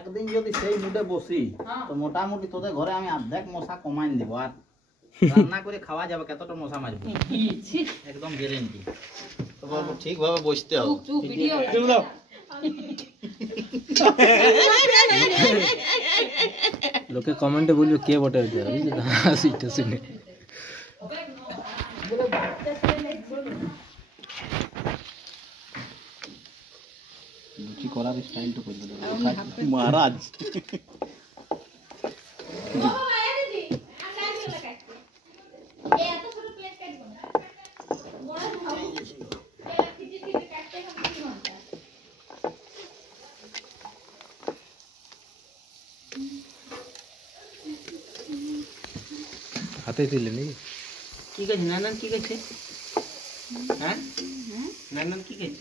একদিন যদি সেই মুডে বসি তো মোটামুটি তোদের ঘরে আমি অর্ধেক মশা কমাইন দিব আর রান্না করে খাওয়া যাবে কতটা মশা মারবে একদম গ্যারান্টি তো বাবু ঠিকভাবে বসতে হবে লোকে কমেন্টে বলবে কে বটে হাসিটা শুনে লুচি করার স্টাইলটা করে দেবো মহারাজ হাতে দিলে নাকি কি কাজ নানান কি কাছে হ্যাঁ নানান কি কাজ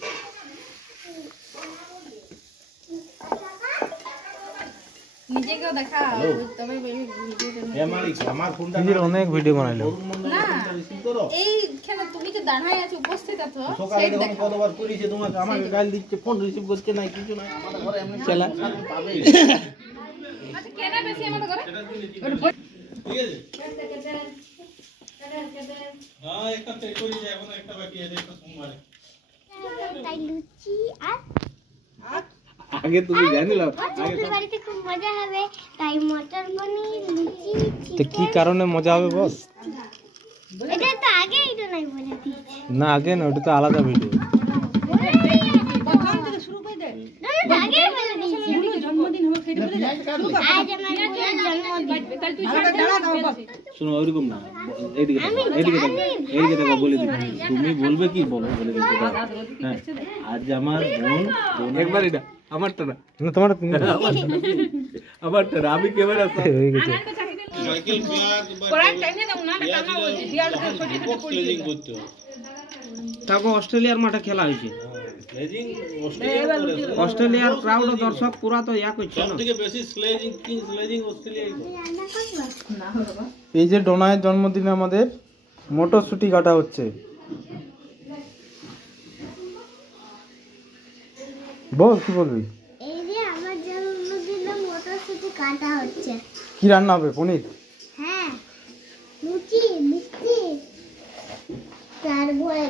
নিজেকেও দেখা তবে আমার ফোনটা অনেক ভিডিও বানাইলো না এই কেন তুমি তো দাঁড়ায় আছো উপস্থিত আছো সকালে যখন কতবার করেছে তোমাকে আমাকে গাল দিচ্ছে ফোন রিসিভ করছে না কিছু না আমাদের ঘরে এমনি চালা পাবে আচ্ছা কেন বেশি আমাদের ঘরে ঠিক আছে হ্যাঁ একটা চেক করি যে এখন একটা বাকি আছে একটা সোমবারে তাই লুচি আর আগে তুমি জানিলা আগে বাড়িতে খুব মজা হবে তাই মটর পনির লুচি তো কি কারণে মজা হবে বস এটা তো আগে এটা নাই বলে দিয়েছি না আগে না ওটা তো আলাদা ভিডিও প্রথম থেকে শুরু করে দে না আগে বলে দিয়েছি জন্মদিন হবে খেতে বলে আজ আমার বোনের জন্মদিন তাই তুই দাঁড়া দাও শুনো ওইরকম না এইদিকে এইদিকে দেখো বলে দিই তুমি বলবে কি বলো বলে দিই হ্যাঁ আজ আমার বোন একবার এটা আমারটা না না তোমার আমারটা আমি ক্যামেরা হয়ে গেছে সাইকেল পড়ার টাইমে দাও না টানা বলছি দিয়াল ছোট ছোট স্লেজিং করতে তারপর অস্ট্রেলিয়ার মাঠে খেলা হয়েছে অস্ট্রেলিয়ার ক্রাউড দর্শক পুরা তো ইয়া করছে না এই যে ডোনায়ের জন্মদিনে আমাদের মটরশুটি কাটা হচ্ছে বল কি বলবি এই যে আমার জন্মদিনে মটরশুঁটি কাটা হচ্ছে কি রান্না হবে পনির হ্যাঁ লুচি মিষ্টি তারপরে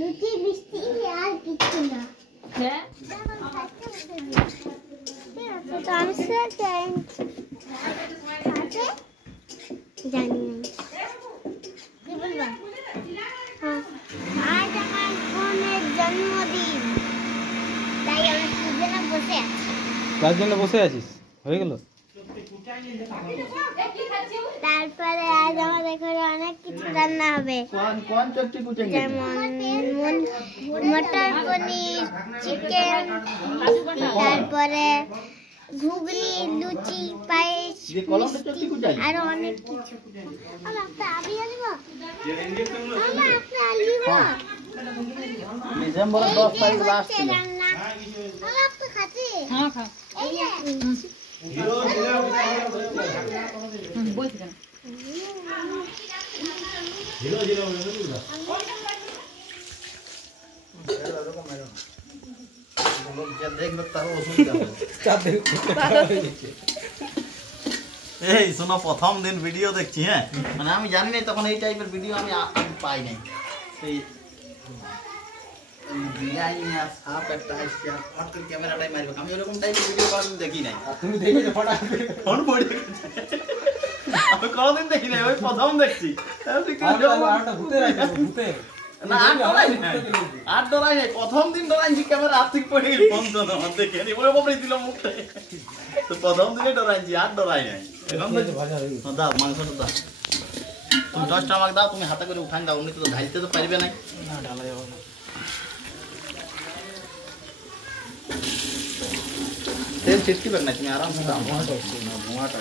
লুচি মিষ্টি আর কিছু না হ্যাঁ তো আমি জানি কি বলবো আজ আমার বোনের জন্মদিন তাই আমি সুজনে বসে আছি তার জন্য বসে আছিস হয়ে গেল তারপরে আজ আমাদের ঘরে অনেক কিছু রান্না হবে যেমন মটর পনির চিকেন তারপরে ঘুগনি লুচি পায়েস আরো অনেক কিছু ডিসেম্বর 10 তারিখ লাস্ট ছিল রান্না খাচ্ছি হ্যাঁ খা এই শোনো প্রথম দিন ভিডিও দেখছি হ্যাঁ মানে আমি জানি না তখন এই টাইপের ভিডিও আমি পাই নাই সেই বিরিয়ানি আর সাপ একটা আসছে আর ফট করে ক্যামেরাটাই মারবে আমি এরকম টাইপের ভিডিও কোনোদিন দেখি নাই তুমি দেখেছো ফোন পড়ে আমি কোনোদিন দেখি নাই ওই প্রথম দেখছি না আর ডরাই নাই প্রথম দিন ডরাইছি ক্যামেরা হাত থেকে পড়ে গেল বন্ধ না দেখে নি ওই বাপরে দিল মুখটা তো প্রথম দিনে ডরাইছি আর ডরাই নাই এখন দাও মাংসটা দাও তুমি 10টা আমাকে দাও তুমি হাতে করে উঠান দাও উনি তো ঢালতে তো পারবে না ঢালা যাবে না তেল ছিটকিবে না তুমি আরামসে দাও ধোঁয়াটা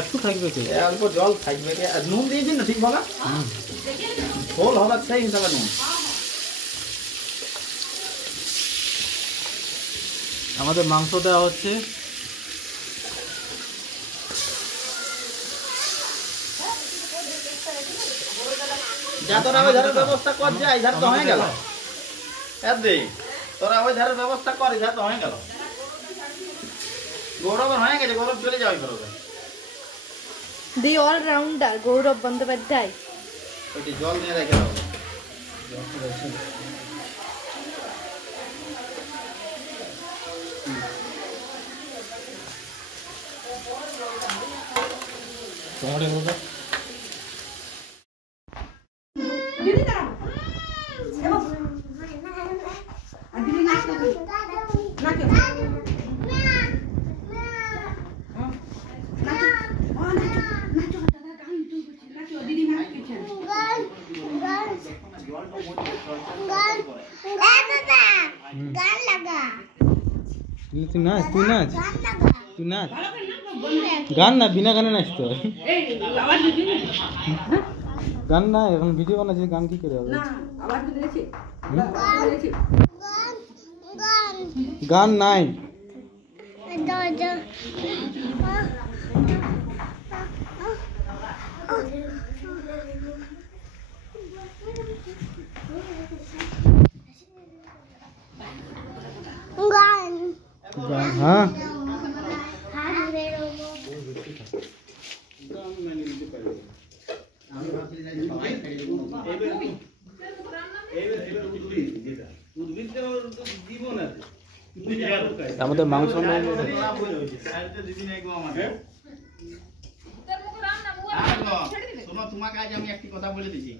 একটু থাকবে তো। অল্প জল থাকবে কি? আর নুন দিয়েছেন না ঠিকভাবে? ঝোল হবে সেই হিসাবে নুন। আমাদের মাংস দেওয়া হচ্ছে। যা তোরা ওই ধারের ব্যবস্থা কর, যা এই ধার তো হয়ে গেল। তোরা ওই ধারের ব্যবস্থা কর, এই ধার তো হয়ে গেল। গৌরবের হয়ে গেছে, গৌরব চলে যাবে গৌরবে। দি অলরাউন্ডার গৌরব বন্দ্যোপাধ্যায়। ওইটি জল নিয়ে রেখে দাও। তুই নাচ, তুই নাচ, তুই নাচ। গান না, বিনা গানে নাচ তো। গান না, এখন ভিডিও বানাচ্ছি, গান কি করে হবে? গান নাই। গান হ্যাঁ। আমাদের মাংস শোনো, তোমাকে আজ আমি একটি কথা বলে দিচ্ছি।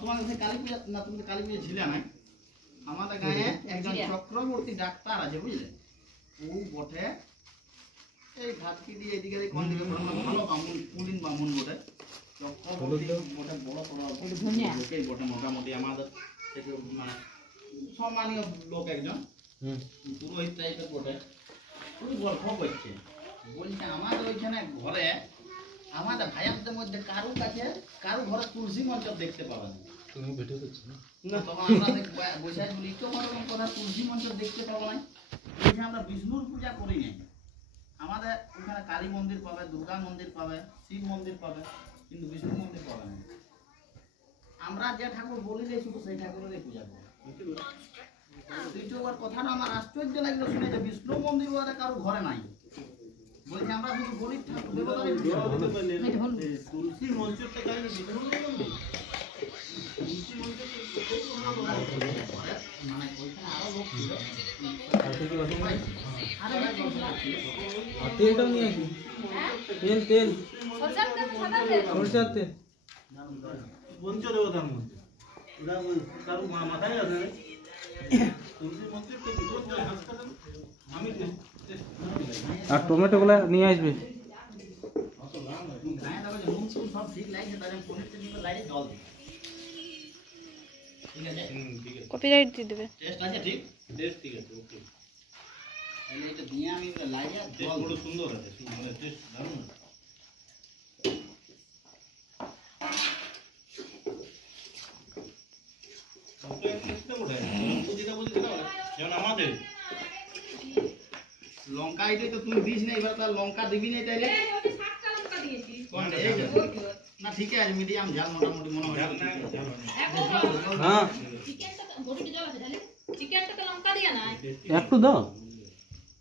তোমাকে কালী পূজা না, তুমি তো কালী পূজা ছিলে না। আমাদের গায়ে একজন চক্রবর্তী ডাক্তার আছে, বুঝলে? ও বটে এই ঘাটকি দিয়ে এদিকে কোন দিকে ভালো বামুন, কুলিন বামুন বটে। চক্রবর্তী বটে, বড় লোকেই বটে, মোটামুটি আমাদের থেকে মানে সম্মানীয় লোক একজন, পুরোহিত টাইপের বটে। খুবই গল্প করছে, বলছে আমাদের ওইখানে ঘরে, আমাদের ভাইয়াদের মধ্যে কারো কাছে কারো ঘরে তুলসী মঞ্চ দেখতে পাবে না। তুমি ভিডিও করছো না? তখন আমরা বসে বলি তো ওরকম কথা, তুলসী মঞ্চ দেখতে পাবো না। বলছে আমরা বিষ্ণুর পূজা করি না, আমাদের ওখানে কালী মন্দির পাবে, দুর্গা মন্দির পাবে, শিব মন্দির পাবে, কিন্তু বিষ্ণু মন্দির পাবে না। আমরা যে ঠাকুর বলি যে শুধু সেই ঠাকুরেরই পূজা করি। দ্বিতীয়বার কথাটা আমার আশ্চর্য লাগলো শুনে যে বিষ্ণু মন্দির ওরা কারো ঘরে নাই। বলছে আমরা শুধু বলি ঠাকুর দেবতারই পূজা করি। তুলসী মঞ্চটা কালী বিষ্ণু মন্দির, তুলসী মঞ্চটা মানে ওইখানে আরো লোক ছিল। তেলটাও নিয়ে আসি, তেল তেল সরষের তেল। পঞ্চদেবতার মধ্যে কারো মাথায় আছে আর টমেটো গুলা নিয়ে আসবে। কপিরাইট দিয়ে দেবে। টেস্ট আছে ঠিক? টেস্ট ঠিক আছে, ওকে। তাহলে এটা দিয়ে আমি লাইয়া জল বড় সুন্দর আছে, মানে টেস্ট দারুণ আছে। ওটা টেস্টটা ওটা যেটা বলছি সেটা যেমন আমাদের লঙ্কা আইতে তো তুই দিস না, এবার তার লঙ্কা দিবি না তাইলে কোনটা এই যে না ঠিক আছে, মিডিয়াম ঝাল মোটামুটি মনে হয়। হ্যাঁ একটু দাও,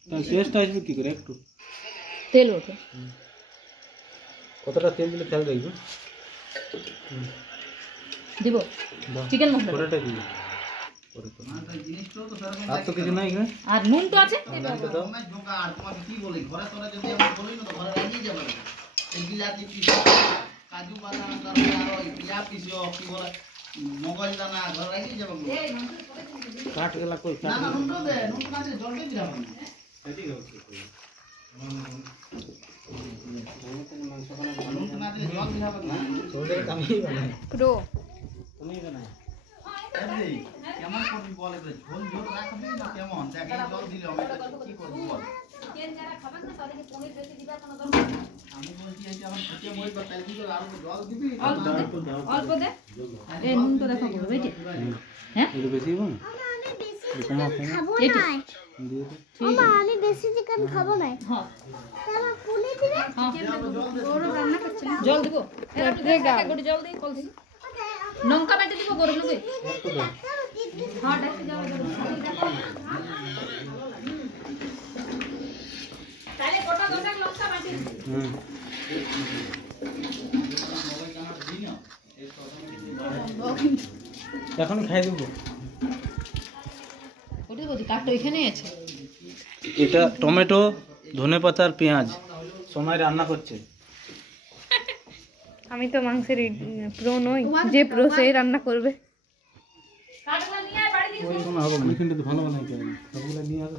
তার টেস্ট আসবে কি করে? একটু তেল ওঠে। কতটা তেল দিলে খেয়াল রাখবে। দিব চিকেন মশলা, পুরোটা দিব। জিনিসটাও তো সেরকম আর তো কিছু নাই এখানে। আর নুন তো আছে। আর তোমাকে কি বলি, ঘরে তোরা যদি আমরা বলি না তো ঘরে লাগিয়ে যাবে। এই বিলাতি পিসো, কাজু বাদাম, তারপরে আরো ইয়া পিসো, কি বলে মগজ দানা, ঘরে লাগিয়ে যাবে। কাট গেলা কই? না না নুন তো দে, নুন না দিলে জল দিয়ে দিলাম না। ঠিক আছে, নুন না দিলে জল দিয়ে হবে না। তোদের কামই বানাই প্রো তুমি বানাই। এই কেমন করবি বল, এবারে ঝোল ঝোল রাখবি না কেমন? দেখ এই জল দিলে আমি এটা কি করব বল। চিকেন যারা খাবেন না তাদেরকে পনির বেশি আমি বলছি এই যে আমার ফুটিয়ে মই বা তাই দিকে আর জল দিবি অল্প দে এই নুন তো দেখো বড় বেটি হ্যাঁ একটু বেশি হবে খাবো না মামা আমি বেশি চিকেন খাবো না হ্যাঁ তাহলে পুলি দিবে গরু রান্না করছে জল দিব এক গুটি জল দিই কল দিই লঙ্কা বেটে দিব গরু লগে হ্যাঁ ডাকতে যাও তাহলে গোটা দশেক লঙ্কা বেটে এখন খাই দেবো। ওটা বলছি কাটটা ওইখানেই আছে এটা টমেটো, ধনেপাতা আর পেঁয়াজ সময় রান্না করছে। আমি তো মাংসের প্রো নই যে প্রো সেই রান্না করবে। কাটগুলো নিয়ে আয় বাড়ি দিয়ে ওইখানে হবে না, ওইখানটা তো ভালো বানাইতে হবে, সবগুলো নিয়ে আসো।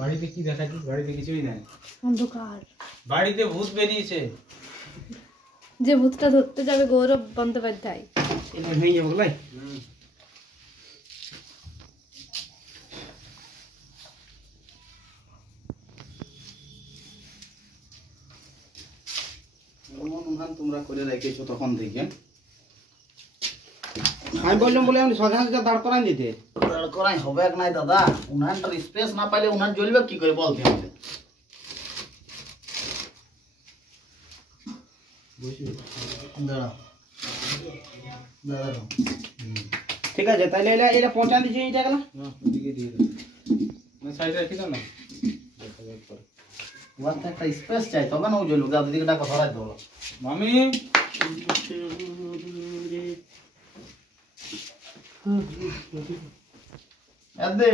বাড়িতে কি দেখাচ্ছিস? বাড়িতে কিছুই নাই, অন্ধকার। বাড়িতে ভূত বেরিয়েছে। যে ভূতটা ধরতে যাবে গৌরব বন্দ্যোপাধ্যায়। হয়ে যাবো ভাই। তোমরা করে রেখেছো তখন থেকে আমি বললাম বলে আমি সজান দাঁড় করান দিতে দাঁড় করাই হবে এক নাই দাদা, উনানটার স্পেস না পাইলে উনান জ্বলবে কি করে বলতে হবে। দাঁড়াও দাঁড়াও, ঠিক আছে তাহলে এটা পৌঁছান দিচ্ছি এইটা গেল দিকে দিয়ে দাও, সাইডে রেখে দাও না। ওয়ান তো একটা স্পেস চাই তবে না ও জ্বলবে। দাদা দিকে টাকা ধরাই দেবো মামি এদে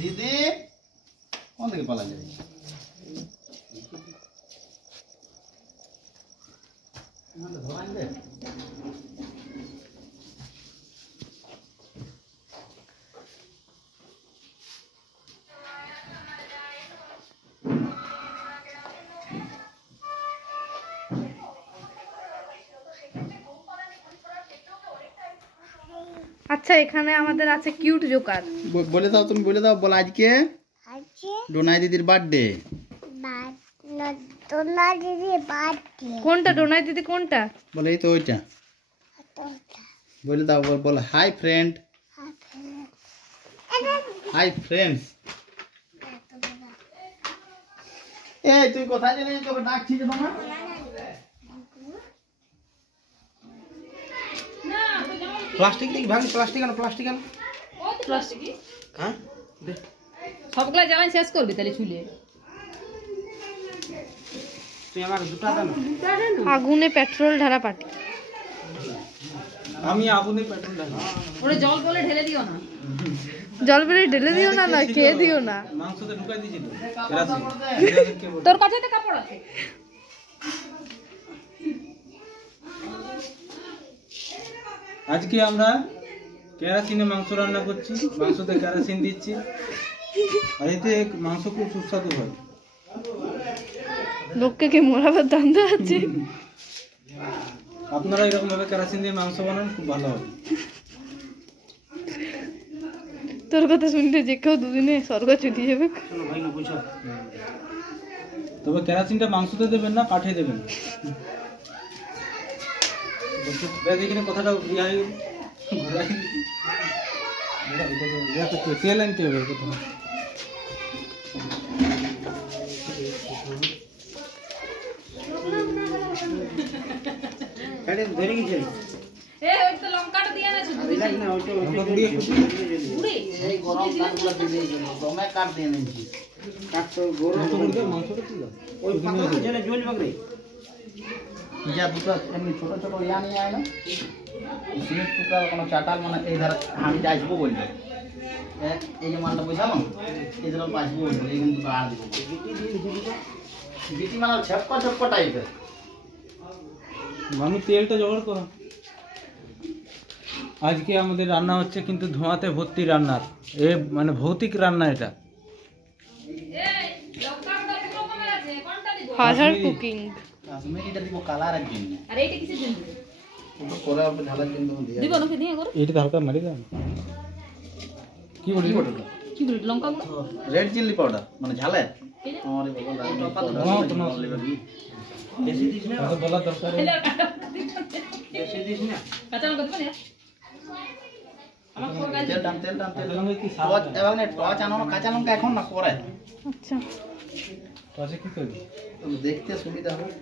দিদি কোন দিকে পালা যায়? ধরাই দে আচ্ছা এখানে আমাদের আছে কিউট জোকার। বলে দাও, তুমি বলে দাও। বল আজকে আজকে ডোনাই দিদির বার্থডে। তোলা দিদি বার্থডে কোনটা ডোনাই দিদি কোনটা? বলে এই তো ওইটা। বলে দাও, বল হাই ফ্রেন্ড। Hi friends. এই তুই কোথায় গেলি? তোকে ডাকছি যে তোমার প্লাস্টিক দিক ভাঙি, প্লাস্টিক আনো, প্লাস্টিক আনো। হ্যাঁ সবগুলা জ্বালাই শেষ করবি তাহলে চুলে। তুই আমার দুটা দাও। আগুনে পেট্রোল ঢালা পাটি। আমি আগুনে পেট্রোল ঢালি। ওরে জল বলে ঢেলে দিও না। জল বেড়ে ঢেলে দিও না, না খেয়ে দিও না। মাংসতে ঢুকাই দিয়েছি তো কেরাসিন। তোর কাছে তো কাপড় আছে। আজকে আমরা কেরাসিনে মাংস রান্না করছি, মাংসতে কেরাসিন দিচ্ছি, আর এতে মাংস খুব সুস্বাদু হয়। লোককে কি মরাবার ধান্দা আছে? আপনারা এরকম ভাবে কেরাসিন দিয়ে মাংস বানান, খুব ভালো হবে। তোর কথা শুনলে যে কেউ দুদিনে স্বর্গ চলে যাবে। তবে কেরাসিনটা মাংসতে দেবেন না, কাঠে দেবেন। এখানে কথাটা তেল আনতে হবে প্রথমে। কাটে ধরে গেছে এ ওই তো লঙ্কাটা দিয়ে না শুধু দিলাই না ওইটা লঙ্কা গুঁড়িয়ে পুরি এই গরম কাঠগুলো দিয়ে দিয়েছিল দমে কাঠ দিয়ে নিয়েছি কাট তো গরম লঙ্কা গুঁড়িয়ে মাংসটা কি দাও? ওই পাতা ছেড়ে জল বাগরে যা দুটো এমনি ছোট ছোট ইয়া নিয়ে আয় না সিমেন্ট টুকরা কোনো চাটাল মানে এই ধারে আমি আসবো বলবে এই যে মালটা বুঝাবো এই ধরো আসবো বলবো এই কিন্তু আর দিব বিটি মানে ছেপকা ছেপকা টাইপের মামি তেলটা জোগাড় করো। আজকে আমাদের রান্না হচ্ছে কিন্তু ধোঁয়াতে ভর্তি রান্নার এ মানে ভৌতিক রান্না এটা। এই লঙ্কাটা পুরো কমে আছে কোনটা দিব হাজার কুকিং কাশ্মীরিটা দিব কালারের জন্য আর এইটা কিসের জন্য ওটা করে অল্প ঢালার জন্য দিয়ে দিব নাকি দিয়ে করো এইটা হালকা মারি দাও। কি বলি কি বলি লঙ্কা গুলো রেড চিলি পাউডার মানে ঝালে এই যে আমারে বাবা বেশি দিস না বলার দরকার নেই। বেশি দিস না কাঁচা লঙ্কা দিব না আমার কোর গাছ তেল টান তেল টান তেল টান কি টচ এবার না টচ আনো না কাঁচা লঙ্কা এখন না পরে আচ্ছা টসে কি করবি? দেখতে সুবিধা হবে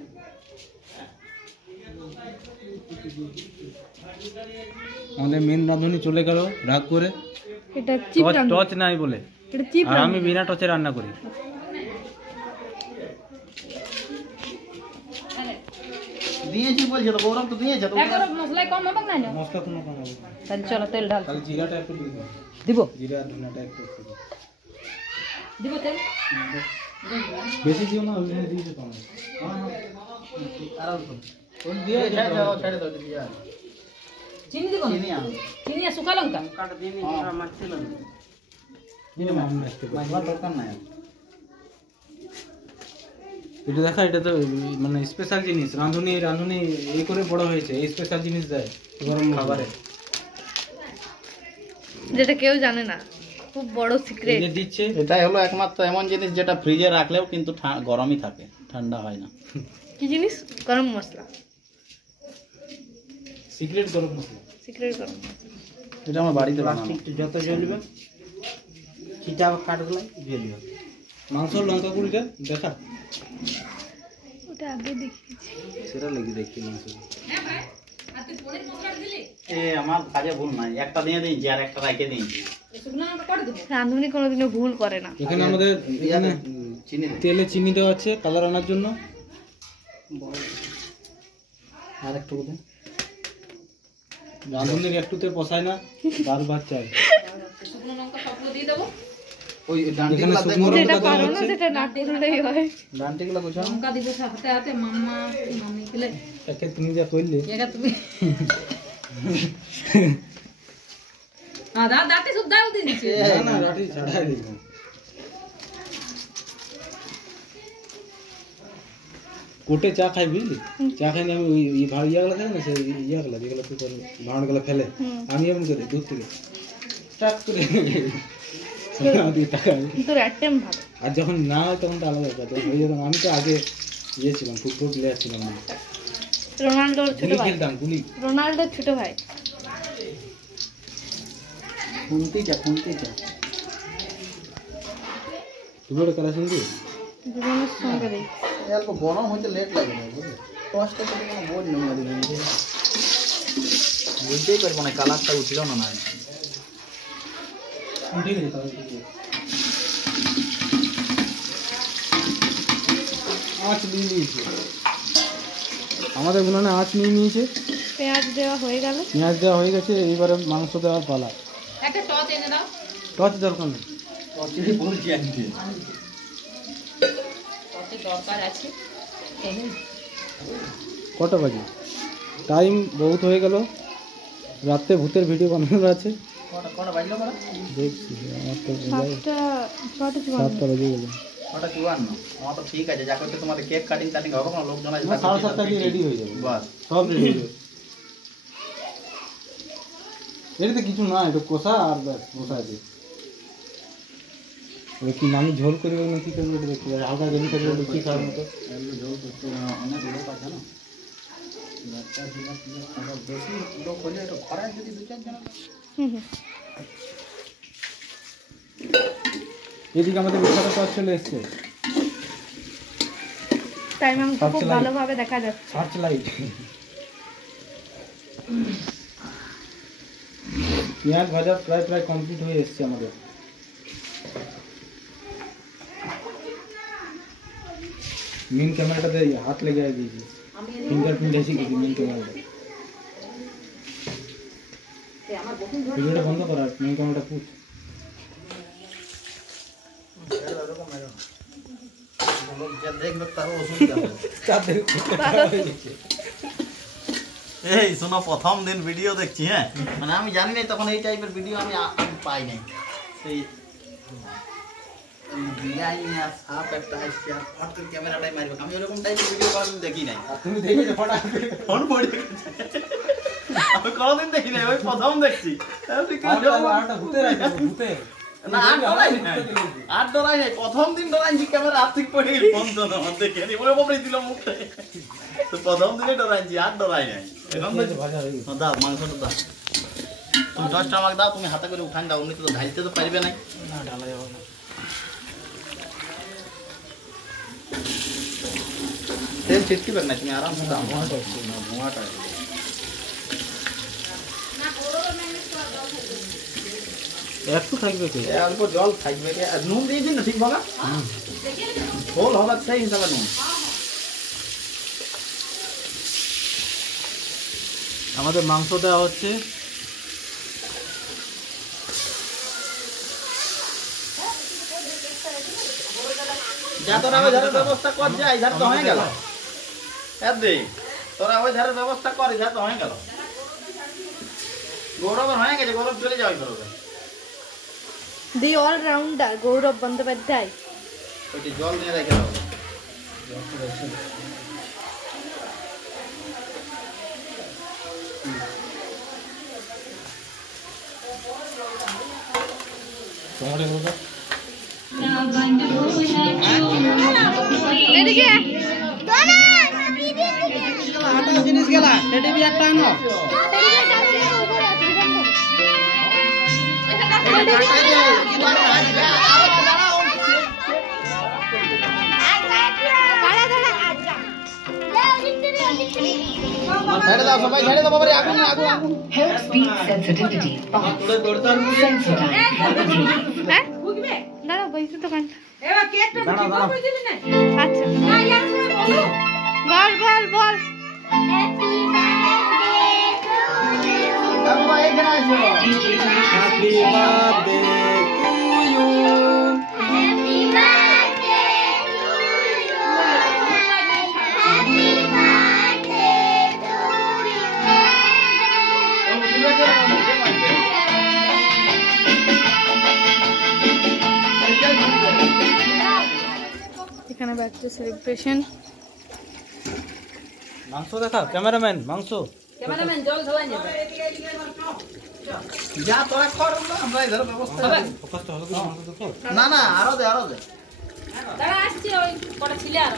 আমাদের মেন রাঁধুনি চলে গেল রাগ করে, এটা চিপ টচ রান্না টচ নাই বলে, এটা চিপ আর আমি বিনা টচে রান্না করি। দিয়েছি বলছে তো গৌরব তো দিয়েছে তো একবার মশলা কম হবে না না মশলা কোনো কম হবে না। তাহলে চলো তেল ঢাল তাহলে জিরাটা একটু দিয়ে দাও, দিব জিরা আর ধনেটা একটু দিয়ে দাও। দিব তেল বেশি দিও না, ওই জন্য দিয়েছো কম। আর অল্প কোন দিয়ে ছেড়ে দাও দিয়ে আর চিনি দিব না চিনি আনো চিনি আর শুকা লঙ্কা কাট দিবি আর মাছছিল আমি আসতে পারি। মাইবার দরকার নাই এটা দেখা, এটা তো মানে স্পেশাল জিনিস, রাঁধুনি রাঁধুনি এই করে বড় হয়েছে, এই স্পেশাল জিনিস দেয় গরম খাবারে। যেটা কেউ জানে না, খুব বড় এই সিক্রেট। যে দিচ্ছে, এটাই হলো একমাত্র এমন জিনিস যেটা ফ্রিজে রাখলেও কিন্তু গরমই থাকে, ঠান্ডা হয় না। কি জিনিস? গরম মশলা, সিক্রেট গরম মশলা। সিক্রেট গরম মশলা। এটা আমার বাড়িতে বানানো প্লাস্টিক যত জ্বলবে চিটা কাঠগুলো জ্বলবে মাংস লঙ্কা গুঁড়িটা দেখা, ওটা আগে দেখিয়েছি। সেটা লেগে দেখি মাংস। হ্যাঁ ভাই আর তুই পনির মশলা দিলি এ আমার কাজে ভুল নাই, একটা দিয়ে দিয়েছি আর একটা রেখে দিয়েছি। শুকনো লঙ্কা করে দেবো রাঁধুনি কোনোদিনও ভুল করে না। এখানে আমাদের এখানে চিনি দে। তেলে চিনি দেওয়া আছে কালার আনার জন্য। আর একটু কোথায় রাঁধুনির একটুতে পোষায় না, বারবার চাই। শুকনো লঙ্কা সবগুলো দিয়ে দেবো ওই এখানে ডান্টিগুলো শুকনো যেটা লঙ্কা দেওয়া পারো না হচ্ছে, সেটা না করলেই হয়। ডান্টিগুলো গোছানো লঙ্কা দিব হাতে হাতে মাম্মা মাম্মি খেলে একে তুমি যা করলে একা তুমি দা দাঁতে শুদ্ধ দিয়ে দিচ্ছে না না রাটি ছাড়াই দিই। কোটে চা খাই বুঝলি, চা খাইনি আমি ওই ইয়াগুলো খাই না, সেই ইয়াগুলো যেগুলো তুই ভাঁড়গুলো ফেলে, আমি এমন করি দূর থেকে টাক করে দিয়ে টাকা। কিন্তু র্যাটেম ভালো। আর যখন না হয় তখন তো আলাদা ব্যাপার, যখন হয়ে যেতাম, আমি তো আগে ইয়ে ছিলাম, ফুটবল প্লেয়ার ছিলাম, আমি রোনাল্ডোর ছোট গুলি ভাই, খেলতাম, গুলি। রোনাল্ডোর ছোট ভাই। খুনতে যা তুমি ওটা খেলা শুনবি? দুজনের সঙ্গে দেই। অল্প গরম হইতে লেট লাগে না বুঝলি, টসটা তো কোনো বোঝ নেই আমাদের বুঝতেই পারবো না, কালারটা উঠলো না না ঠিক আছে তাহলে ঠিক আছে। আঁচ নিয়ে নিয়েছে আমাদের উনানে, আঁচ নিয়ে নিয়েছে, পেঁয়াজ দেওয়া হয়ে গেল। পেঁয়াজ দেওয়া হয়ে গেছে, এইবারে মাংস দেওয়ার পালা। একটা টচ এনে দাও টচ দরকার নেই, বলছি আজকে টচের দরকার আছে কটা বাজে? টাইম বহুত হয়ে গেল, রাত্রে ভূতের ভিডিও বানানোর আছে, কটা বাজলো কটা দেখছি। আমার তো 7টা 7টা বেজে গেল। 6:54 আমার তো ঠিক আছে, যা করতে তোমাদের কেক কাটিং টাটিং হবে কোনো লোকজন আসবে 7:30 দিয়ে রেডি হয়ে যাবে, বাস সব রেডি হয়ে যাবে। এটাতে কিছু না, এটা কষা আর ব্যাস বসা আছে। এবার কি আমি ঝোল করবো না কি করবো এটা দেখতে হবে, হালকা গ্রেভি থাকবে লুচি খাওয়ার মতো। ঝোল করতে অনেক লোক আছে না, বেশি লোক হলে একটু ঘরে যদি 2-4 জন এদিকে আমাদের বিখ্যাত টস চলে এসছে, টাইম খুব ভালোভাবে দেখা যাচ্ছে। Search light. পেঁয়াজ ভাজা প্রায় প্রায় কমপ্লিট হয়ে এসছে আমাদের। মেন ক্যামেরাটাতে হাত লেগে দিয়েছি, ফিঙ্গারপ্রিন্ট এসে গেছি মেন ক্যামেরাটা। ভিডিওটা বন্ধ করা, মেন ক্যামেরাটা পুট। এই শোনো, প্রথম দিন ভিডিও দেখছি, হ্যাঁ মানে আমি জানি না তখন এই টাইপের ভিডিও আমি পাই নাই। সেই বিরিয়ানি আর সাপ একটা আসছে আর ফট ক্যামেরাটাই মারবে, আমি ওরকম টাইপের ভিডিও কোনোদিন দেখি নাই। তুমি দেখেছো ফটা ফোন পড়ে গেছে, আমি কোনোদিন দেখি নাই, ওই প্রথম দেখছি। না আর ডরাই নাই, প্রথম দিন ডরাইছি ক্যামেরা হাত থেকে পড়ে গেল, ফোন তো আমার দেখে নি বলে বাপরে দিল মুখে। তো প্রথম দিনে ডরাইছি, আর ডরাই নাই। এখন দাও মাংসটা দাও, তুমি 10টা আমাকে দাও, তুমি হাতে করে উঠান দাও, উনি তো ঢালতে তো পারবে না। ঢালা যাবে না, তেল ছিটকিবে না, তুমি আরামসে দাও। ধোঁয়াটা একটু থাকবে কি, অল্প জল থাকবে, নুন দিয়ে দিন না ঠিক ভাবে, ঝোল হবে সেই হিসাবে নুন। আমাদের মাংস দেওয়া হচ্ছে। যা তোরা ওই ধারের ব্যবস্থা কর, যা এই ধার তো হয়ে গেল, তোরা ওই ধারের ব্যবস্থা কর, এই ধার তো হয়ে গেল। গৌরবের হয়ে গেছে, গৌরব চলে যাওয়াই গৌরবে। দি অলরাউন্ডার গৌরব বন্দ্যোপাধ্যায়। ওইটি জল নিয়ে রেখে দাও। এদিকে জিনিস গেলা এটা বি একটা আনো। ছেড়ে দাও সবাই, ছেড়ে দাও বাবারে, আগুন আগুন আগুন। Help speed sensitivity. Sensor হ্যাঁ দাঁড়া বলছি তো গানটা। এবার কেকটা বল দিবি না। আচ্ছা না ইয়ার করে বলো। বল বল বল। হ্যাপি বার্থডে টু ইউ, বাবা এখানে আসো। Happy birthday to you, happy birthday to you, happy birthday এখানে বার্থডে সেলিব্রেশন। মাংস দেখা ক্যামেরাম্যান, মাংস ক্যামেরাম্যান জল ঢালাই যাবে। যা তোরা কর না, আমরা এই ধারের ব্যবস্থা করি। ফোকাসটা হলো কি মাংস দেখো। না না আরো দে, আরো দে। দাঁড়া আসছি, ওই কটা ছিলে আর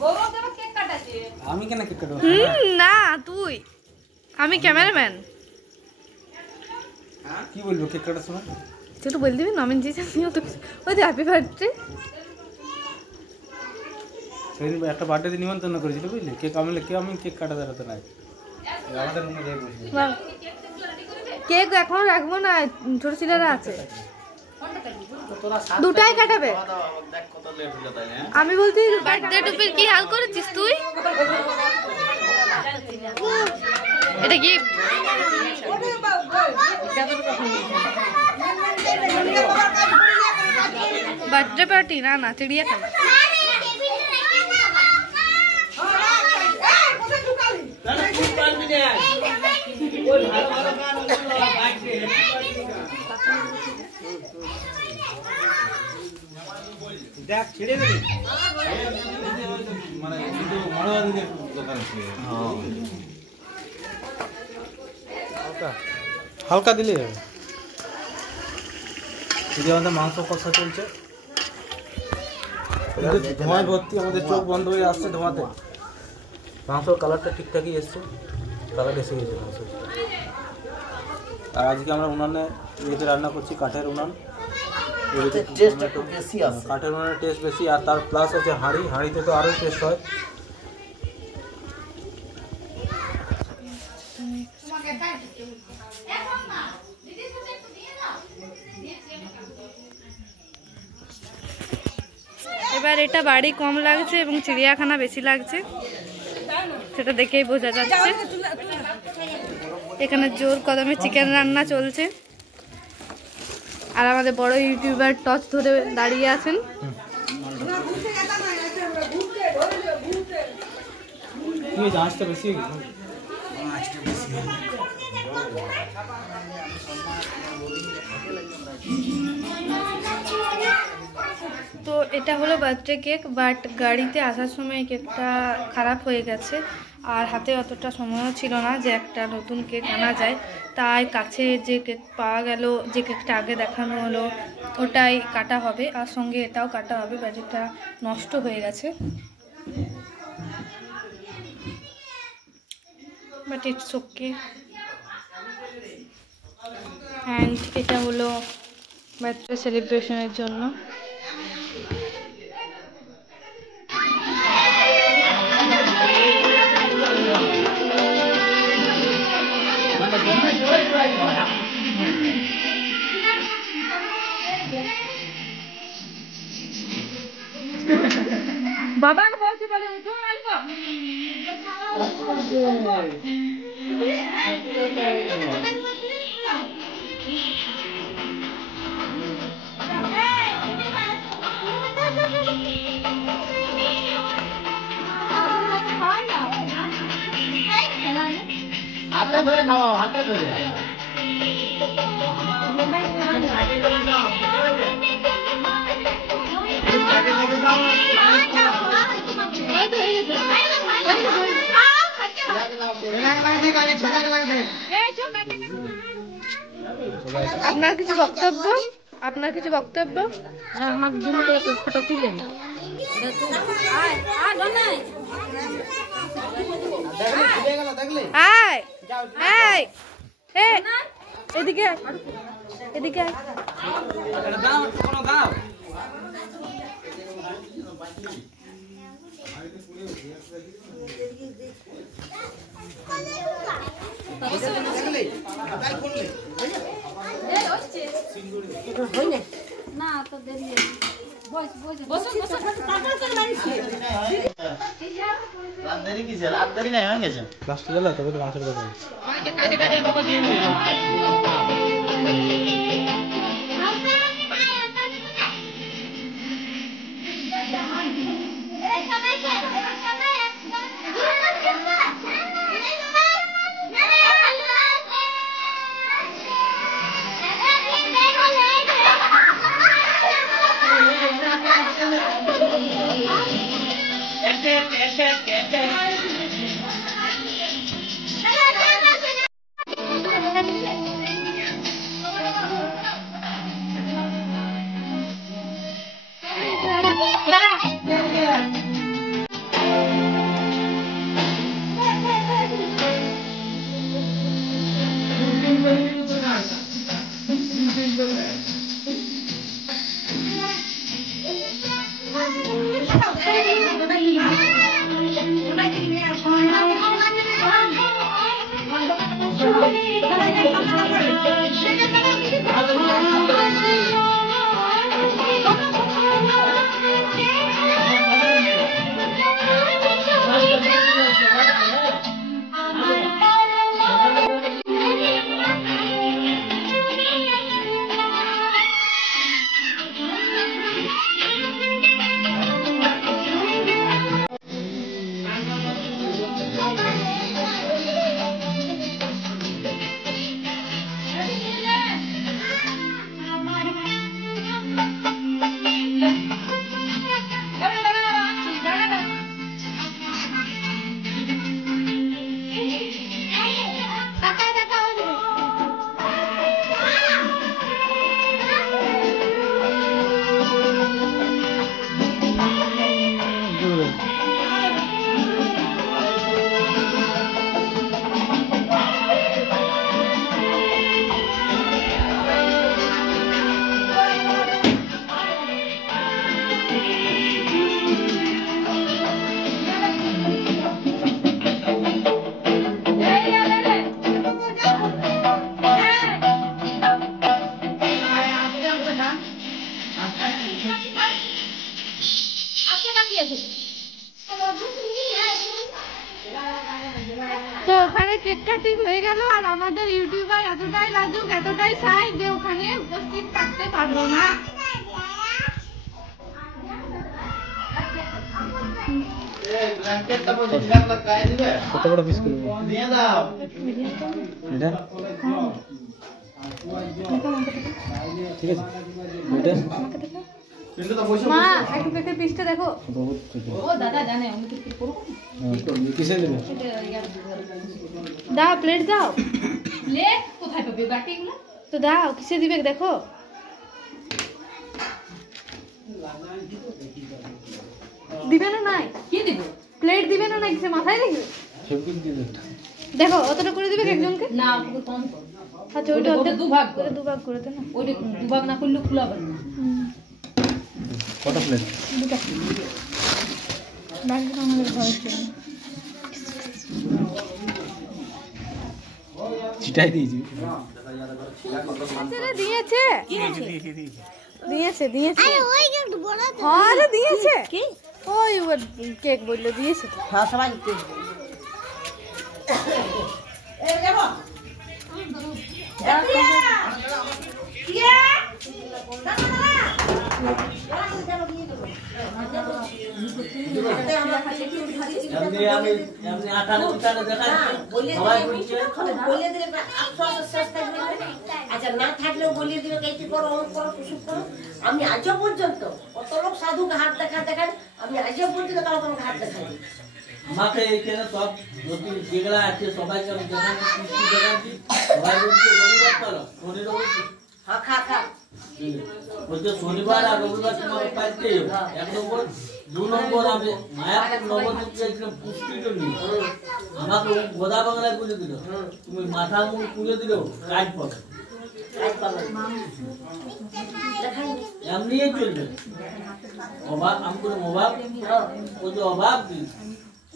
গৌরব দেব কেক কাটাছে। আমি কেন কেক কাটবো? না তুই, আমি ক্যামেরাম্যান। কি বলবো কেক কাটার সময়? তুই তো বলে দিবি না, আমি দিয়েছি তো ওই হ্যাপি বার্থডে। সেদিন একটা বার্থডে নিমন্ত্রণ করেছিল বুঝলি, কেক আমি কেক কাটা দাঁড়াতে নাই, আমাদের রুমে যাই বসে। কেক এখন রাখবো না, ছোট ছেলেরা আছে, তোরা দুটাই কাটাবে। দেখ কত লেট হলো তাই না। আমি বলছি বার্থডে টুপির কি হাল করেছিস তুই? এটা গিফট। বার্থডে পার্টি না না চিড়িয়াখানা। দেখ ছেড়ে দিবি মানে কিন্তু মনোরঞ্জনের দোকান ছিল। হালকা হালকা দিলে যাবে। যদি আমাদের মাংস কষা চলছে, ধোঁয়ায় ভর্তি, আমাদের চোখ বন্ধ হয়ে আসছে ধোঁয়াতে। মাংসর কালারটা ঠিকঠাকই এসছে, কালার এসে গেছে মাংস। আর আজকে আমরা উনানে ইয়েতে রান্না করছি, কাঠের উনান। টেস্ট একটু বেশি আছে, কাঠের উনানের টেস্ট বেশি, আর তার প্লাস আছে হাঁড়িতে তো আরও টেস্ট হয়। এবার এটা বাড়ি কম লাগছে এবং চিড়িয়াখানা বেশি লাগছে, সেটা দেখেই বোঝা যাচ্ছে। এখানে জোর কদমে চিকেন রান্না চলছে, আর আমাদের বড় ইউটিউবার টর্চ ধরে দাঁড়িয়ে আছেন। তো এটা হলো বার্থডে কেক, বাট গাড়িতে আসার সময় কেকটা খারাপ হয়ে গেছে, আর হাতে অতটা সময়ও ছিল না যে একটা নতুন কেক আনা যায়। তাই কাছে যে কেক পাওয়া গেল, যে কেকটা আগে দেখানো হলো ওটাই কাটা হবে, আর সঙ্গে এটাও কাটা হবে, বাট এটা নষ্ট হয়ে গেছে। But it's okay. অ্যান্ড এটা হলো বার্থডে সেলিব্রেশনের জন্য। বাবা বলছি বলে উঠো অল্প হাতে ধরে খাওয়াও, হাতে ধরে। আপনার কিছু বক্তব্য? আপনার কিছু বক্তব্য? আমার জন্য ফটো তুলেন। আয় আয় এদিকে এদিকে না তো দেরি বস বস বস রাত কি ছিল? রাত দেরি নাই হয়ে গেছে। লাস্ট গেল তবে তো মাংসের কথা। Thank you. তো ওখানে কেক কাটিং হয়ে গেল আর আমাদের ইউটিউবার এতটাই লাজুক এতটাই সাই যে ওখানে উপস্থিত থাকতে পারলো না। কত বড় পিস করবো এটা? ঠিক আছে মা একটু কেকের পিসটা দেখো। ও দাদা জানে আমি কি করব কিসে দেবে? দাও প্লেট দাও। প্লেট কোথায় পাবে বাটিগুলো তো দাও কিসে দিবে দেখো। দিবে না নাই কি দেব প্লেট দিবে না কিসে মাথায় রেখে সবকিছু দিয়ে দেবে। দেখো অতটা করে দিবে একজনকে। না পুরো কম কর আচ্ছা ওইটা অর্ধেক দুভাগ করে দুভাগ করে দে না। ওইটা দুভাগ না করলে খুলাবে না কত প্লেট? দুটো বাকি আমাদের ঘরে ছিল। চিটাই দিয়েছি। দিয়েছে দিয়েছে দিয়েছে আরে ওই কেক বড় তো। আরে দিয়েছে কি ওই কেক বললো দিয়েছে তো। হ্যাঁ সবাই কেক আচ্ছা না থাকলেও বলিয়ে দিবে এইটি করো অমুক করো কুসুম করো। আমি আজও পর্যন্ত কত লোক সাধুকে হাত দেখান আমি আজও পর্যন্ত কারো হাত দেখাই। আমাকে এইখানে সব নতুন যেগুলা আছে সবাইকে আমি দেখাচ্ছি, কৃষ্টি দেখাচ্ছি, সবাই বলছে রবিবার পালো, শনি রবি হ্যাঁ খা খা বলছে শনিবার আর রবিবার তোমাকে পাইতে হবে। 1 নম্বর 2 নম্বর আমি মায়াপুর নবদ্বীপ গেছিলাম পুষ্টির জন্য, আমাকে গোদা বাংলায় বলে দিল তুমি মাথা মুখ তুলে দিল কাজ পাবে, এমনি চলবে। অভাব আমি কোনো অভাব ওই যে অভাব দিই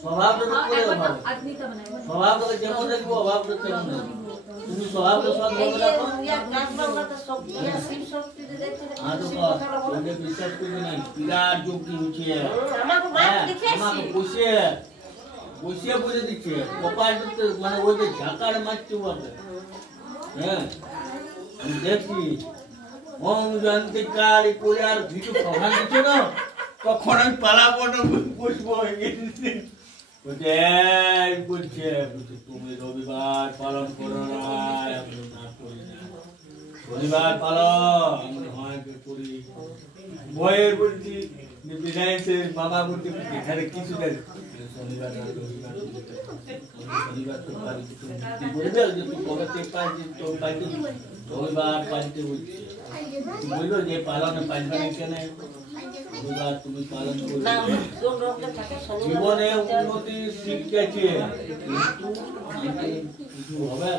স্বভাবটা করে অভাব, স্বভাবটাকে যেমন দেখবো অভাবটা তেমন দেখবো। তুমি স্বভাবটা সব ভাবে রাখো বিশ্বাস করবে না বিরাট যোগী হচ্ছে আমাকে বসে বসে বলে দিচ্ছে কপালটাতে মানে ওই যে ঝাঁকার মারছে বলতে। হ্যাঁ আমি দেখছি ওম জানতে কালী করে আর ভিডিও প্রধান দিচ্ছে না কখন আমি পালাবো না বসবো বলছে তুমি রবিবার পালন করো না, শনিবার পালন আমি হয় করি ভয়ে বলছি বিনায়কের বাবা বলতে এখানে কিছু দেয় শনিবার শনিবার তো পারি বলবে যে তুই কবে থেকে পাইছি তো পাইছি রবিবার পাইতে বলছি বললো যে পালনে পাইবে না কেন রবিবার তুমি পালন করবে। জীবনে উন্নতি শিখেছে কিছু হবে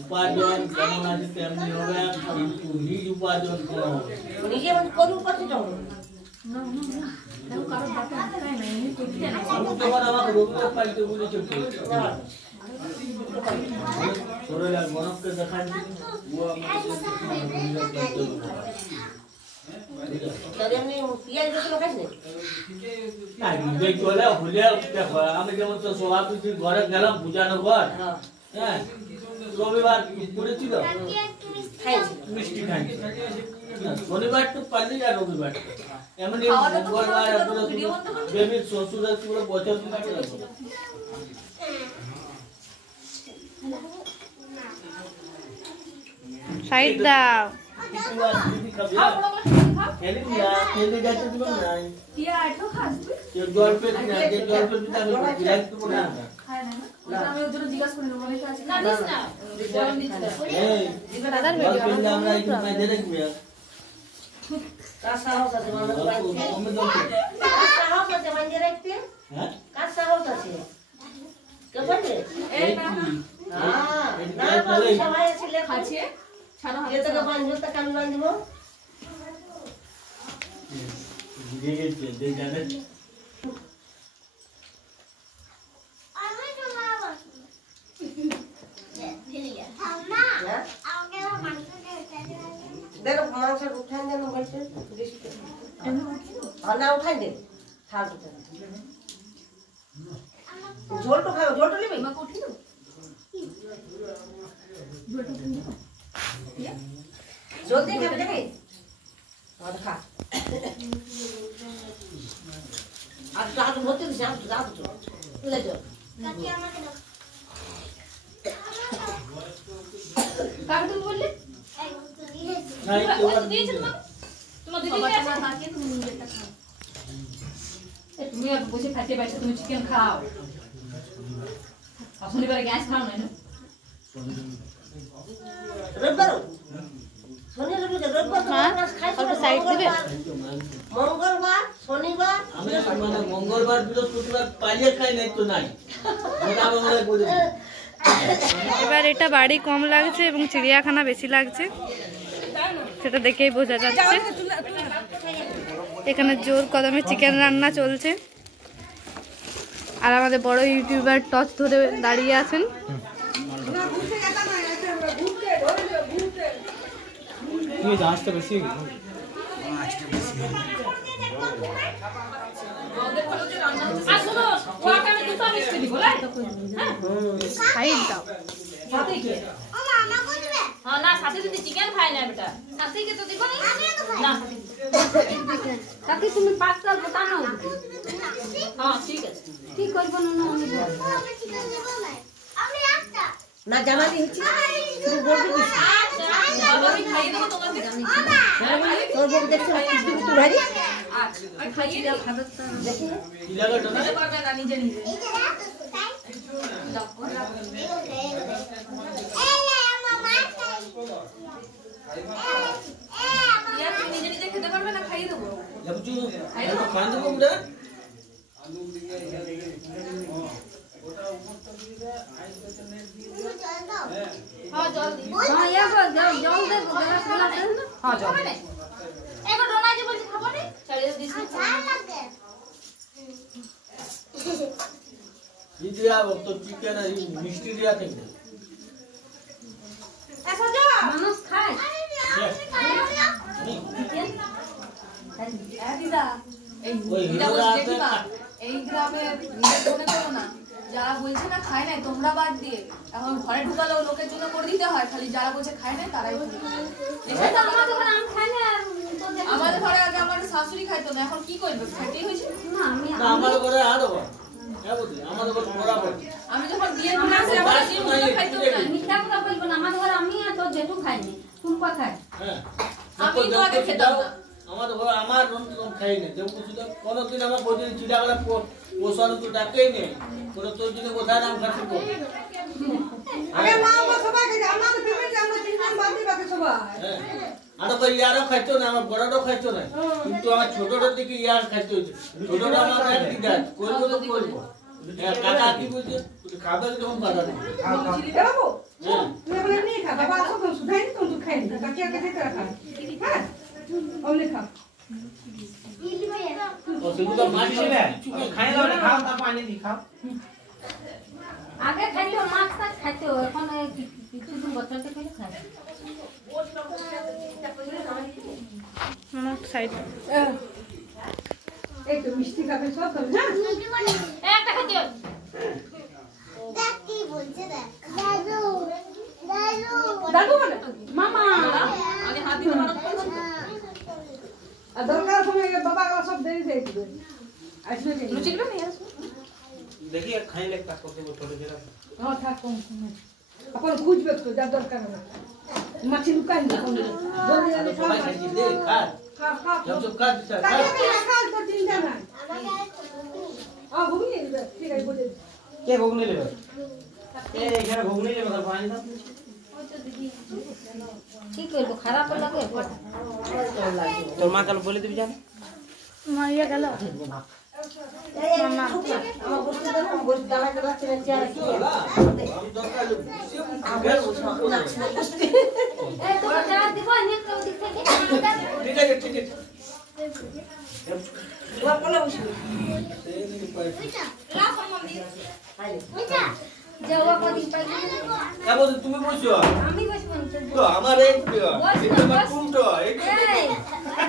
উপার্জন কেমন আছে তেমনি হবে কিন্তু নিজ উপার্জন কেন হবে নিজে কোন উপার্জন তোমার আমাকে রবিবার পাইতে বলেছে মনকে দেখান আমি যেমন তো সভাপতি ঘরে গেলাম বুঝানো ঘর, হ্যাঁ রবিবার করেছিল মিষ্টি খাইছি, শনিবার তো পারলি আর রবিবার এমনি মঙ্গলবার বেবির শ্বশুরের পুরো বছর সাইড দাও দেখো মাংস উঠান দেন বলছে না উঠান দেন ঝোলটা খাও, ঝোলটা নিবি? ঝোল দিয়ে খাবি নাকি? খা। আর হাত ভর্তি দিস, হাত তুলে যাও। কাকে তুমি বললে? তুমি বসে খাইতে পারছো, তুমি চিকেন খাও। শনিবারে গ্যাস খাও না? রবিবার মঙ্গলবার, শনিবার, মঙ্গলবার, বৃহস্পতিবার পাইলে খাই নাই তো নাই। এবার এটা বাড়ি কম লাগছে এবং চিড়িয়াখানা বেশি লাগছে, সেটা দেখেই বোঝা যাচ্ছে। এখানে জোর কদমে চিকেন রান্না চলছে আর আমাদের বড় ইউটিউবার টর্চ ধরে দাঁড়িয়ে আছেন। আজটা বেশি না সাথে যদি চিকেন খাই না বেটা, সাথে কে তো দিব না। সাথে তুমি পাঁচটা বতা নাও। হ্যাঁ ঠিক আছে, ঠিক করব না না আমি একটা না জামালি হচ্ছে শুধু বলবি কি? বাবা আমি খাইয়ে দেব তোমাকে। তোর বউ দেখছ না কি তুই ভারি? আচ্ছা আমি খাইয়ে দেব, খাবারটা দেখি কি লাগাটা না? খেতে পারবে না নিজে নিজে। এই যে রাখ তাই দাও ইয়া তুমি নিজে নিজে খেতে পারবে না, খাইয়ে দেব। লাগুচু খান দেবো মুড়া। হ্যাঁ জল দি। হ্যাঁ ইয়া জল জল দে, গ্লাস গ্লাস দে না। হ্যাঁ জল দে। এগো ডোনা যে বলছি খাবো না, চলে দিস না। এই দিয়া তো চিকেন আর মিষ্টি দিয়া থাকে। এসো যা মানুষ খায়। দিদা এই দিদা বলছে দেখিবা এই গ্রামে মনে করো না, যারা বলছে না খায় নাই তোমরা বাদ দিয়ে এখন ঘরে ঢুকালেও লোকের জন্য করে দিতে হয়, খালি যারা বলছে খায় নাই তারাই আমাদের ঘরে আম খায় না। আর আমাদের ঘরে আগে আমার শাশুড়ি খাইতো না, এখন কি করবে, খাইতেই হয়েছে না। আমি আমার ঘরে আরো আমাদের ঘরে বরাবর আমি যখন বিয়ে করে আসি আমার সেই মুখে খাইতো না। মিথ্যা কথা বলবো না, আমাদের ঘরে আমি আর তোর জেঠু খাইনি, টুম্পা খায়। হ্যাঁ আমি তো আগে খেতাম না। আমাদের ঘরে আমার রন্ধন খাই না, যেমন কিছু কোনোদিন আমার বদিন চিড়াগুলা পোষানো তো ডাকেই নেই, কোনো তোর জন্য কোথায় নাম খাচ্ছি তো আগে মা বাবা সবাই খাইছে, আমাদের ফ্যামিলি আমরা তিনজন বাদি বাকি সবাই। হ্যাঁ আর তো ইয়ারও খাইতো না, আমার বড়টাও খাইতো না, কিন্তু আমার ছোটটার দিকে ইয়ার খাইতে হয়েছে। ছোটটা আমার এক দিদা করবো তো করবো। কাকা কি বলছে খাবে যখন বাধা দেবে। এ বাবু তুই এখন এমনি খা, বাবা সব শুধাই নি তুই খাই না, কাকি আর কাছে খা। হ্যাঁ ওলে খা। ও সেগুলো মাছ ছিলে খাই না, খাও তা পানি দি খাও। আগে খাইতো মাছ টাছ খাইতো, এখন কিছুদিন বছরতে খেলে খায়। সাইড এই তো মিষ্টি খাবে সব খাবে না। একটা খাইতে দেখ কি বলছে দেখ দাদু দাদু দাদু বলে মামা আমি হাত দিতে পারো না। আর দরকার সময় বাবা সব দেরি দিয়ে দিবে। আসলে কি লুচি দিবে না আসো দেখি খাই লে কাজ করতে ছোট জেলা। হ্যাঁ থাক কম আপন খুঁজবে তো যা দরকার হবে। মাছি লুকাই না কোন জলদি জলদি খা সবাই খাইছি দে খা খা খা সব কাজ খা খা তো চিন্তা নাই। ঘুমিয়ে যাবে ঠিক আছে বলে কে ঘুগনি নেবে? এখানে ঘুগনি নেবে তো পানি দাও। কি করবো, খারাপ লাগে। তোর মা কাল বলে দিবি জান মারিয়া গেল। আমার বস্তু দাও, বস্তু দাঁড়া দাঁড়া চেয়ার কি আমি দরকার এই তো যা দিব নেট কাউ দিতে ঠিক আছে ঠিক আছে। তোমার কোলে বসবি লাভ সম্মান দিয়ে ওইটা যাওয়া কদিন পাইলে কেমন তুমি বসো? আমি বসবো না তো আমার এই আমার টুমটো এই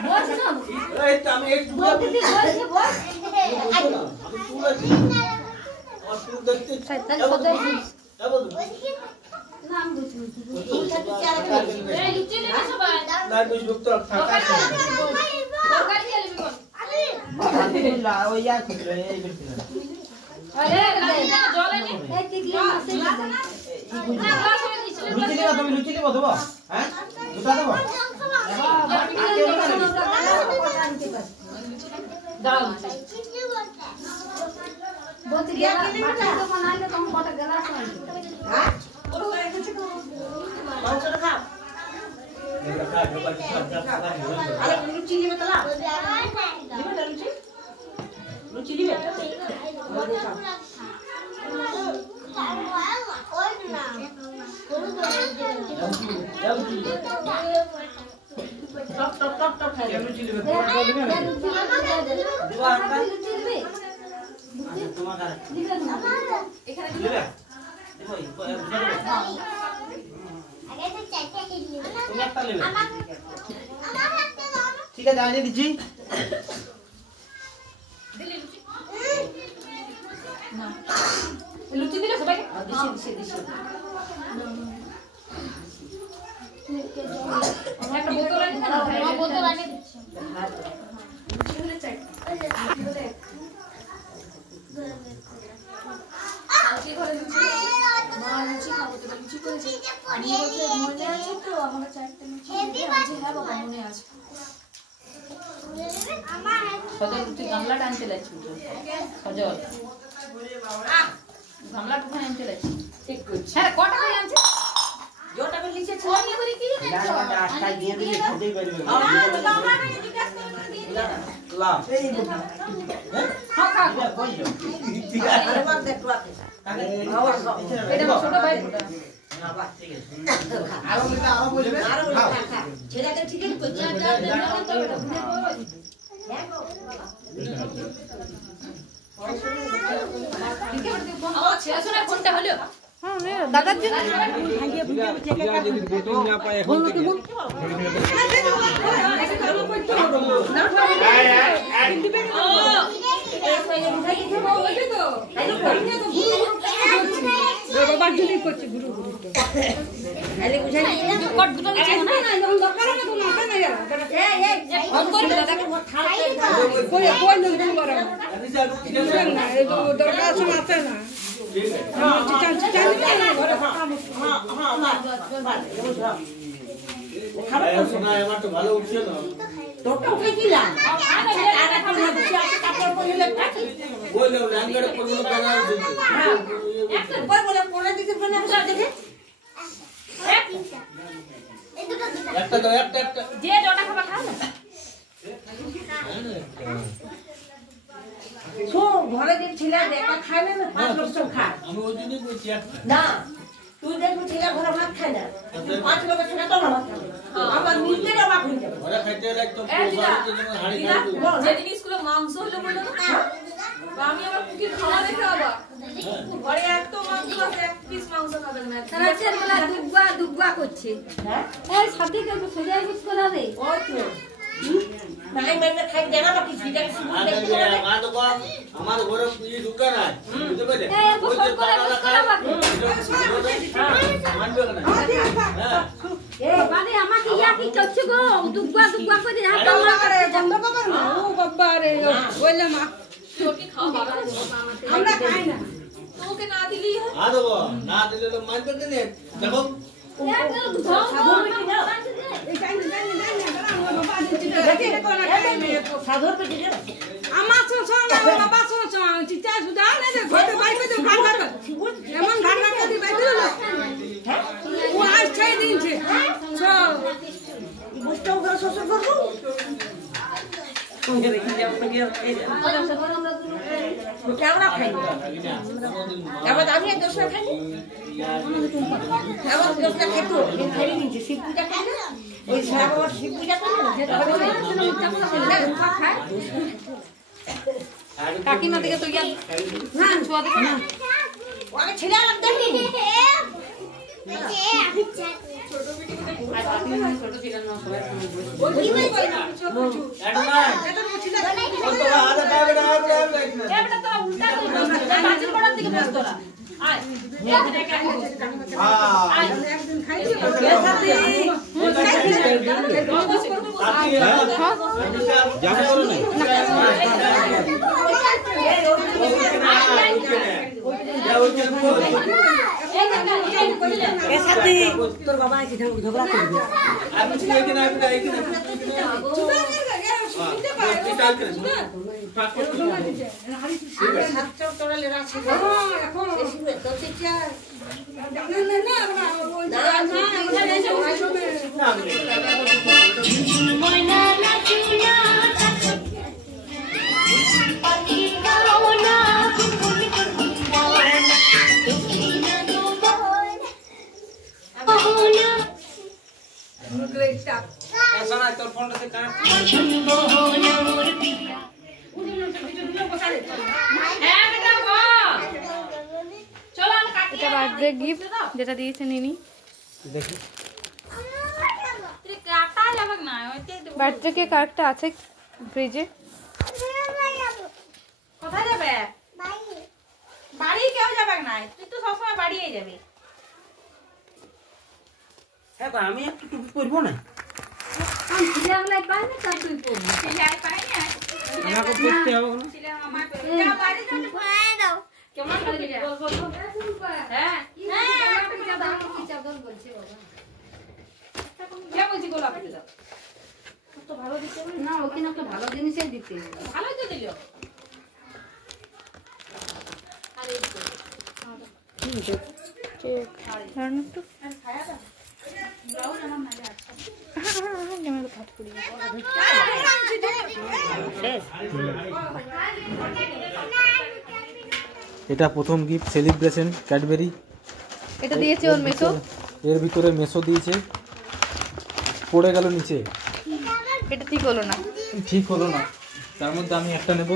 বস না এই তো আমি একটু বলতে বস বস সুযোগ তো থাকা তরকারি দিয়ে লিবি কোন ওই আর কি এই করতে আরে জল এনে এই টিকলি মাছে লুচি দিবা তুমি লুচি দিবা দেবো হ্যাঁ দুটা দেবো দাও বলতে গেলা মাটি তো বানাইলে তুমি কটা গেলা শুনাই হ্যাঁ ওর হয়ে গেছে তো মাংসটা খা আরে লুচি দিবে তো না দিবে না লুচি লুচি দিবে টপ টপ টপ টপ খাই লুচি দিবে তোমার এখানে দিবে ঠিক আছে আনিয়ে দিচ্ছি লুচি দিলে সবাই দিছি একটা বোতল এনে দাও বোতল এনে দিচ্ছি আজকে ঘরে লুচি মা লুচি খাবো তো লুচি করেছে আমি বলছি মনে আছে তো আমার চারটে লুচি আছে হ্যাঁ বাবা মনে আছে সজল তুই গামলাটা আনতে লাগছিস সজল গামলাটা কোথায় আনতে লাগছিস ঠিক করছিস হ্যাঁ কটা করে আনছিস জোটা করে লিখেছে কোন করে কি আটটা দিয়ে দিলে খেতেই পারবে লা এই খা খা ঠিক আছে আরে বাদ দে তো আছে এটা ছোট ভাই না বাস ঠিক আছে আরো বলবে আরো খা ছেলেকে ঠিকই করছে কোনটা হলো দাদার জন্য যদি বোতল না পায় এখন থেকে আমার তো ভালো উঠছে না তোটা উঠে দিলা আর এখন কাপড় পরলে কাটি বললো ল্যাঙ্গাড়ে পরলো কেনা একটা কই বলে পরে দিতে পারে না সব দেখে একটা দাও একটা যে জটা খাবা খাও না সো ঘরে যে ছেলে দেখা খায় না 5 লোক সব খায় আমি ওই দিনই বলছি না তুই দেখবি ছেলে ঘরে ভাত খায় না 5 লোকের ছেলে তো ভাত খায় আমার নিজের অবাক হয়ে যাবে ঘরে খাইতে হলে একদম হাড়ি যেদিন স্কুলে মাংস হলো বললো না আমি আবার কুকির খাওয়া দেখে আবার ঘরে এত মাংস আছে এক পিস মাংস খাবেন না রাতের বেলা দুব্বা করছে হ্যাঁ এই সাথে কে সোজা কিছু করা রে ওই তো নাই মানে খাই দেনা বাকি সিটা সিটা দেখতে হবে আমার ঘরে পুরি ঢুকা নাই বুঝতে পারলে এই বছর করে বসরা বাকি মানবে না এই মানে আমাকে ইয়া কি করছে গো দুব্বা করে হাত আমরা করে বন্ধ কর না ও বাবা রে বললে মা তোকে খাওয়া বাবা আমরা খাই না তোকে না দিলি হয় দেবো না দিলে তো মানবে কেন দেখো সাধুর পেটে আমার বাবা চিতা সুদা ঘরে বাইরে তো ঘাটা এমন ঘাটা করে বাইরে ও আজ 6 দিন ছে বুঝতেও ঘরে শ্বশুর করবো আমরা খাই এবার আমি এক দোষটা খাই আমার দোষটা খাইতো খাই নিয়েছি শিব পূজা খাই না ওই সারা বাবার শিব পূজা করে কাকিমা থেকে তুই না ছোয়া দেখো না ওকে ছেড়ে আলাম দেখি ছোট ছিল না সবাই এটা তো উল্টা করে বাজির পড়ার দিকে বস তোরা আয় একদিন খাইছি যাবে করো না তোর বাবা আছে ঝগড়া করবে তোর ফোনটাতে কানেক্ট এটা বার্থডে গিফট যেটা দিয়েছে নিনি। দেখি বার্থডে কেক আরেকটা আছে ফ্রিজে। কোথায় যাবে? বাড়ি কেউ যাবে না, তুই তো সবসময় বাড়িয়ে যাবি। হ্যাঁ আমি একটু টুপি পরবো না আমাকে দেখতে হবে না ভালো জিনিসই দিতে ভালো তো দিল। এটা প্রথম গিফট সেলিব্রেশন ক্যাডবেরি। এটা দিয়েছে ওর মেসো। এর ভিতরে মেসো দিয়েছে, পড়ে গেল নিচে। এটা ঠিক হলো না, ঠিক হলো না। তার মধ্যে আমি একটা নেব।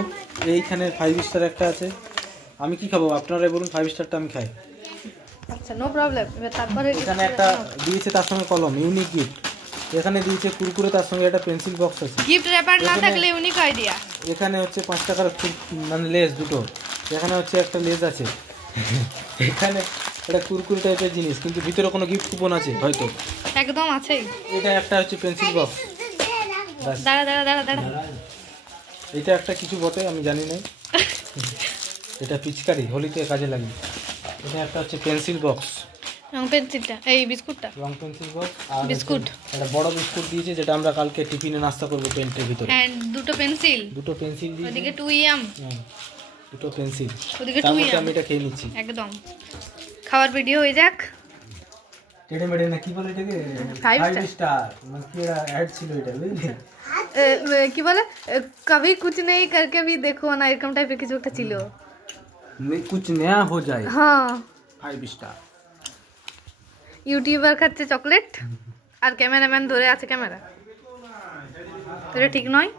এইখানে 5 স্টার একটা আছে। আমি কি খাবো আপনারাই বলুন, 5 স্টারটা আমি খাই। আচ্ছা নো প্রবলেম। এবার তারপরে এখানে একটা দিয়েছে তার সঙ্গে কলম, ইউনিক গিফট। এখানে দিয়েছে কুরকুরে, তার সঙ্গে একটা পেন্সিল বক্স আছে। গিফট র্যাপার না থাকলে ইউনিক আইডিয়া। এখানে হচ্ছে 5 টাকার মানে লেস দুটো। এখানে হচ্ছে একটা লেস আছে। এখানে একটা কুরকুরে টাইপের জিনিস, কিন্তু ভিতরে কোনো গিফট কুপন আছে হয়তো। একদম আছে। এটা একটা হচ্ছে পেন্সিল বক্স। দাঁড়া দাঁড়া দাঁড়া দাঁড়া, এটা একটা কিছু বটে, আমি জানি না। এটা পিচকারি, হোলিতে কাজে লাগে। এটা একটা হচ্ছে পেন্সিল বক্স, রং পেন্সিলটা, এই বিস্কুটটা রং পেন্সিল বক্স। আর বিস্কুট, একটা বড় বিস্কুট দিয়েছে যেটা আমরা কালকে টিফিনে নাস্তা করব পেন্টের ভিতরে। এন্ড দুটো পেন্সিল, দুটো পেন্সিল দিয়েছে। ওদিকে 2M, দুটো পেন্সিল, ওদিকে তার 2M। মধ্যে আমি এটা খেয়ে নিচ্ছি। একদম খাওয়ার ভিডিও হয়ে যাক। টেডে মেডে না কি বলে এটাকে, 5 স্টার মানে কি এটা অ্যাড ছিল এটা, বুঝলি? কি বলে, কবি কুছ নেই করকে ভি দেখো না, এরকম টাইপের কিছু একটা ছিল। कुछ नया हो जाए। হ্যাঁ 5 স্টার। ইউটিউবার খাচ্ছে চকলেট আর ক্যামেরাম্যান ধরে আছে ক্যামেরা। এটা ঠিক নয়।